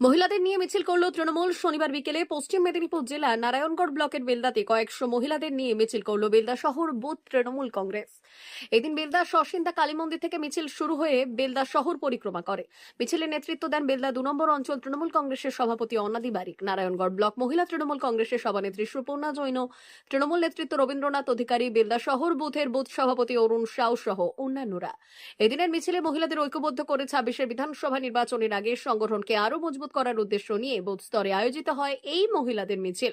মহিলাদের নিয়ে মিছিল করল তৃণমূল শনিবার বিকেলে পশ্চিম মেদিনীপুর জেলার নারায়ণগড় ব্লকের বেলদাতে কয়েকশো মহিলাদের নিয়ে মিছিল করল বেলদা শহর বুথ তৃণমূল কংগ্রেস। এদিন বেলদা সসিন্দা কালী মন্দির থেকে মিছিল শুরু হয়ে বেলদা শহর পরিক্রমা করে। মিছিলের নেতৃত্ব দেন বেলদা দু নম্বর অঞ্চল তৃণমূল কংগ্রেসের সভাপতি অন্নাদি বারিক নারায়ণগড় ব্লক মহিলা তৃণমূল কংগ্রেসের সভানেত্রী সুপর্ণা জৈন, তৃণমূল নেতৃত্ব রবীন্দ্রনাথ অধিকারী, বেলদা শহর বুথের বুথ সভাপতি অরুণ সাউ সহ অন্যান্যরা। এদিনের মিছিলে মহিলাদের ঐক্যবদ্ধ করে ছাব্বিশের বিধানসভা নির্বাচনের আগে সংগঠনকে আরও মজবুত করার উদ্দেশ্য নিয়ে বুথ স্তরে আয়োজিত হয় এই মহিলাদের মিছিল।